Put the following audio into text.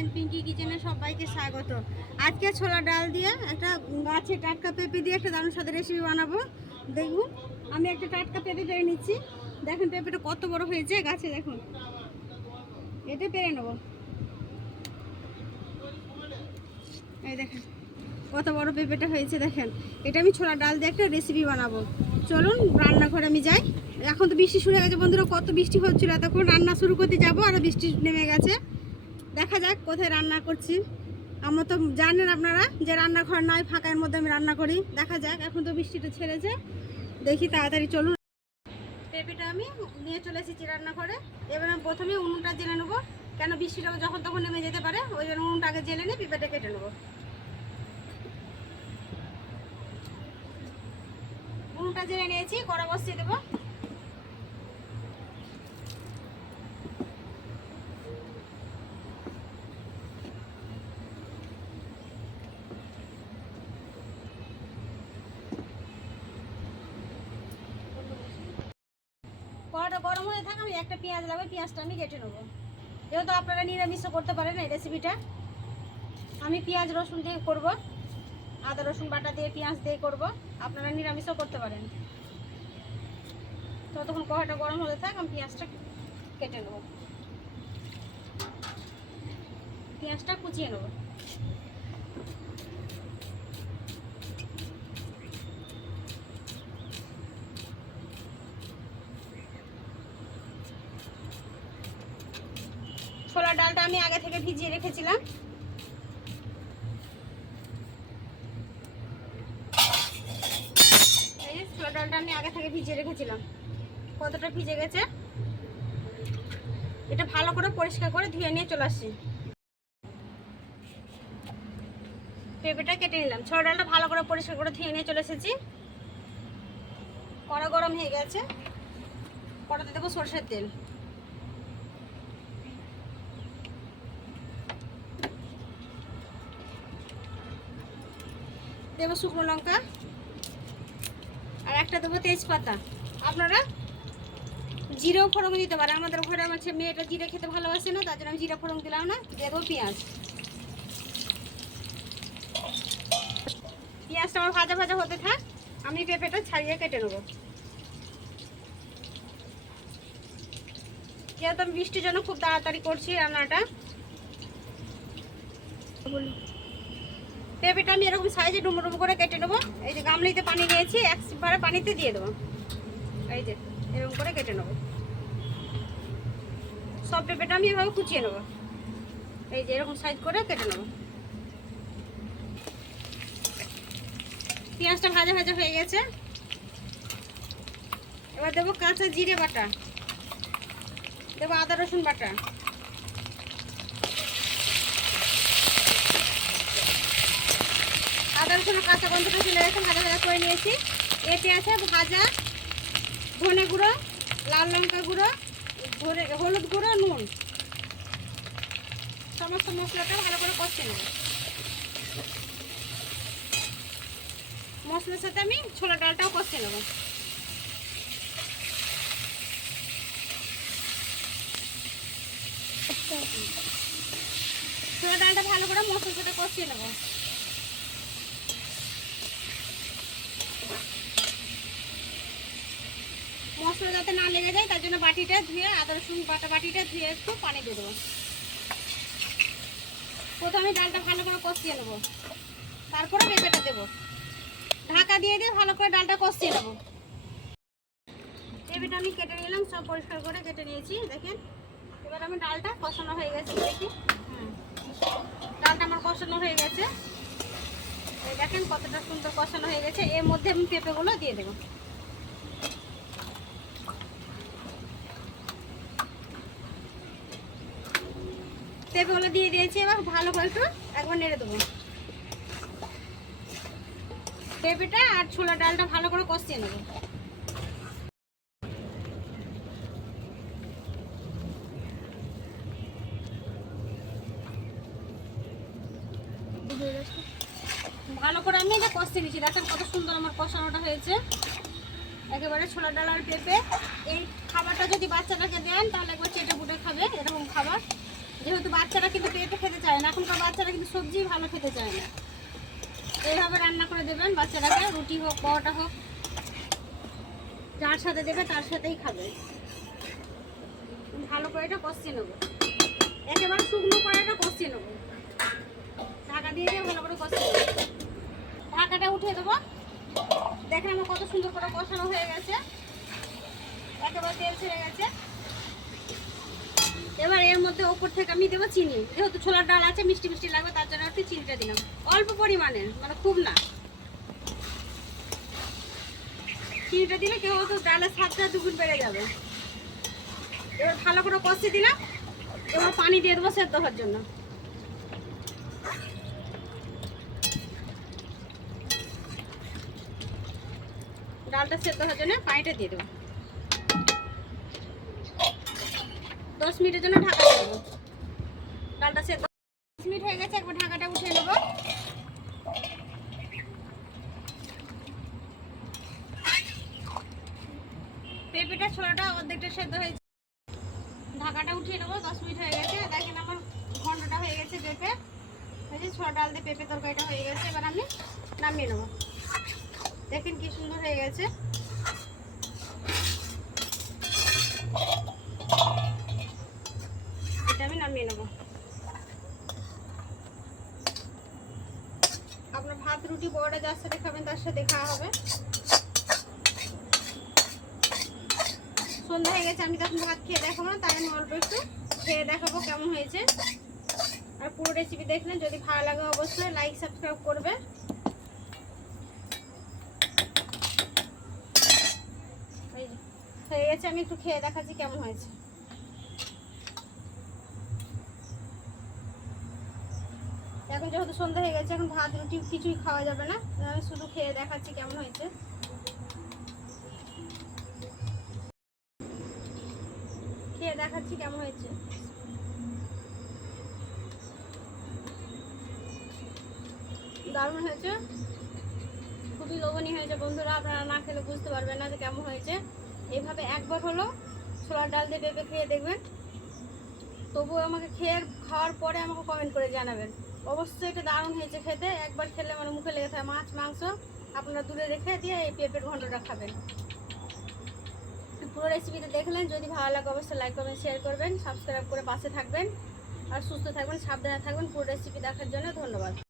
আসেন পিঙ্কি কিচেনে সবাইকে স্বাগত। আজকে ছোলা ডাল দিয়ে একটা গাছে টাটকা পেঁপে দিয়ে একটা দারুণ সাথে রেসিপি বানাবো। দেখুন, আমি একটা টাটকা পেঁপে পেরে নিচ্ছি। দেখুন পেঁপেটা কত বড় হয়েছে গাছে, দেখুন। এটা পেরে নেব। এই দেখেন, কত বড় পেঁপেটা হয়েছে, দেখেন। এটা আমি ছোলা ডাল দিয়ে একটা রেসিপি বানাবো। চলুন, রান্নাঘরে আমি যাই। এখন তো বৃষ্টি শুরু হয়ে গেছে বন্ধুরা, কত বৃষ্টি হচ্ছিল, এতক্ষণ রান্না শুরু করতে যাব, আর বৃষ্টি নেমে গেছে। দেখা যাক কোথায় রান্না করছি। আমার তো জানেন আপনারা যে রান্নাঘর নয় ফাঁকার মধ্যে আমি রান্না করি। দেখা যাক, এখন তো বৃষ্টিটা ছেড়েছে। দেখি তাড়াতাড়ি চলুন। পেঁপেটা আমি নিয়ে চলে এসেছি রান্নাঘরে। এবার আমি প্রথমে উনুনটা জেলে নেব। কেন বৃষ্টিটা যখন তখন নেমে যেতে পারে, ওই জন্য উনুনটা আগে জেলে নিয়ে পেঁপেটা কেটে নেব। উনুনটা জেলে নিয়েছি, কড়া বসিয়ে দেবো কড়াটা গরম হয়ে থাক, আমি একটা পেঁয়াজ লাগবে, পেঁয়াজটা আমি কেটে নেব। যেহেতু আপনারা নিরামিষও করতে পারেন এই রেসিপিটা আমি পেঁয়াজ, রসুন দিয়ে করব। আদা, রসুন বাটা দিয়ে, পেঁয়াজ দিয়ে করব। আপনারা নিরামিষও করতে পারেন। ততক্ষণ কড়াটা গরম হতে থাক, আমি পেঁয়াজটা কেটে নেব। পেঁয়াজটা কুচিয়ে নেব। ছোলার ডালটা আমি আগে থেকে ভিজিয়ে রেখেছিলাম। এই ছোলার ডালটা আমি আগে থেকে ভিজিয়ে রেখেছিলাম। কতটা ভিজে গেছে? এটা ভালো করে পরিষ্কার করে ধুয়ে নিয়ে চলে আসছি। পেঁপেটা কেটে নিলাম। ছোলা ডালটা ভালো করে পরিষ্কার করে ধুয়ে নিয়ে চলে এসেছি। কড়া গরম হয়ে গেছে। কড়াতে দেবো সরষের তেল। দেবো শুকনো লঙ্কা। আর একটা দেবো তেজপাতা। আপনারা জিরেও ফোড়ন দিতে পারেন। আমাদের ঘরে আমার মেয়েটা জিরে খেতে ভালোবাসে না, তার জন্য আমি জিরে ফোড়ন দিলাম না, দেবো পেঁয়াজ। পেঁয়াজটা আমার ভাজা ভাজা হতে থাক, আমি পেঁপেটা ছাড়িয়ে কেটে নেব। যেহেতু আমি বৃষ্টির জন্য খুব তাড়াতাড়ি করছি রান্নাটা। পেঁপেটা আমি এরকম সাইজে ডুমো ডুমো করে কেটে নেব। এই যে গামলিতে পানি নিয়েছি একবারে পানিতে দিয়ে দেবো। এই যে, এরকম করে কেটে নেব। সব পেঁপেটা আমি এভাবে কুচিয়ে নেব। এই যে এরকম সাইজ করে কেটে নেব। পেঁয়াজটা ভাজা ভাজা হয়ে গেছে। এবার দেবো কাঁচা জিরে বাটা। দেবো আদা রসুন বাটা। রসুনের কাঁচা গন্ধটা চলে গেছে ভাজা ভাজা করে নিয়েছি। এতে আছে ভাজা, ধনে গুঁড়ো, লাল লঙ্কা গুঁড়ো হলুদ গুঁড়ো, নুন। সমস্ত মশলাটা ভালো করে কষে নেব। মশলার সাথে আমি ছোলা ডালটাও কষে নেব। ছোলা ডালটা ভালো করে মশলার সাথে কষিয়ে নেব। মশলা যাতে না লেগে যায়, তার জন্য বাটিটা ধুয়ে আদা, রসুন বাটা বাটিটা ধুয়ে একটু পানি দিয়ে দেবো। প্রথমে ডালটা ভালো করে কষিয়ে নেব। তারপরে পেঁপেটা দেবো। ঢাকা দিয়ে দিয়ে ভালো করে ডালটা কষিয়ে নেব। পেঁপেটা আমি কেটে নিলাম, সব পরিষ্কার করে কেটে নিয়েছি, দেখেন। এবার আমি ডালটা কষানো হয়ে গেছে, দেখি। ডালটা আমার কষানো হয়ে গেছে। দেখেন কতটা সুন্দর কষানো হয়ে গেছে। এর মধ্যে আমি পেঁপেগুলো দিয়ে দেবো। পেঁপেগুলো দিয়ে দিয়েছি এবার, ভালো করে একটু একবার নেড়ে দেবো। পেঁপেটা আর ছোলা ডালটা ভালো করে কষিয়ে নেব। ভালো করে আমি এটা কষিয়ে নিচ্ছি দেখেন কত সুন্দর আমার কষানোটা হয়েছে। একেবারে ছোলা ডাল আর পেঁপে। এই খাবারটা যদি বাচ্চাটাকে দেন, তাহলে একবার চেটে বুটে খাবে, এরকম খাবার। যেহেতু বাচ্চারা কিন্তু পেঁপে খেতে চায় না, এখনকার বাচ্চারা কিন্তু সবজি ভালো খেতে চায় না। এইভাবে রান্না করে দেবেন বাচ্চারাকে, রুটি হোক, পরোটা হোক, যার সাথে দেবে তার সাথেই খাবে। ভালো করে এটা কষিয়ে নেব। একেবারে শুকনো করে এটা কষিয়ে নেব। ঢাকা দিয়ে দিয়ে ভালো করে কষিয়ে নেব। ঢাকাটা উঠিয়ে দেবো। দেখেন আমার কত সুন্দর করে কষানো হয়ে গেছে। একেবারে তেল ছেড়ে গেছে। মধ্যে ওপর থেকে আমি দেবো চিনি। যেহেতু ছোলার ডাল আছে, মিষ্টি মিষ্টি লাগবে, তার জন্য একটু চিনিটা দিলাম। অল্প পরিমাণের মানে খুব না। চিনিটা দিলে কেউ তো ডালের স্বাদটা দুগুণ বেড়ে যাবে। এবার ভালো করে কষিয়ে দিলাম, এবার পানি দিয়ে দেবো সেদ্ধ হওয়ার জন্য। ডালটা সেদ্ধ হওয়ার জন্য পানিটা দিয়ে দেবো। দশ মিনিটের জন্য ঢাকা দেবো। ডালটা সেদ্ধ দশ মিনিট হয়ে গেছে, একবার ঢাকাটা উঠিয়ে নেব। পেঁপেটা, ছোলাটা অর্ধেকটা সেদ্ধ হয়েছে ঢাকাটা উঠিয়ে নেব, দশ মিনিট হয়ে গেছে। দেখেন আমার ঘন্টাটা হয়ে গেছে পেঁপে। হয়েছে ছোলা ডাল দিয়ে পেঁপে তরকারিটা হয়ে গেছে। এবার আমি নামিয়ে নেব। দেখেন কি সুন্দর হয়ে গেছে এটা আমি নামিয়ে নেব আপনার ভাত রুটি বড়টা যার সাথে খাবেন তার সাথে খাওয়া হবে। সন্ধ্যা হয়ে গেছে, আমি তখন ভাত খেয়ে দেখাবো না, তাই আমি অল্প একটু খেয়ে দেখাবো কেমন হয়েছে। আর পুরো রেসিপি দেখলেন যদি ভালো লাগে অবশ্যই লাইক সাবস্ক্রাইব করবে। হয়ে গেছে, আমি একটু খেয়ে দেখাচ্ছি কেমন হয়েছে। এখন যেহেতু সন্ধ্যা হয়ে গেছে, এখন ভাত, রুটি কিছুই খাওয়া যাবে না। আমি শুধু খেয়ে দেখাচ্ছি কেমন হয়েছে। খেয়ে দেখাচ্ছি কেমন হয়েছে। দারুণ হয়েছে। খুবই লোভনীয় হয়েছে বন্ধুরা, আপনারা না খেলে বুঝতে পারবেন না যে কেমন হয়েছে। এইভাবে একবার হলো ছোলার ডাল দিয়ে পেঁপে খেয়ে দেখবেন। তবুও আমাকে খেয়ে খাওয়ার পরে আমাকে কমেন্ট করে জানাবেন। অবশ্যই এটা দারুণ হয়েছে খেতে। একবার খেলে মানে মুখে লেগে থাকে। মাছ, মাংস আপনারা দূরে রেখে দিয়ে এই পেঁপের ঘন্টটা খাবেন। পুরো রেসিপিটা দেখলেন। যদি ভালো লাগে অবশ্যই লাইক করবেন শেয়ার করবেন। সাবস্ক্রাইব করে পাশে থাকবেন। আর সুস্থ থাকবেন, সাবধানে থাকবেন। পুরো রেসিপি দেখার জন্য ধন্যবাদ।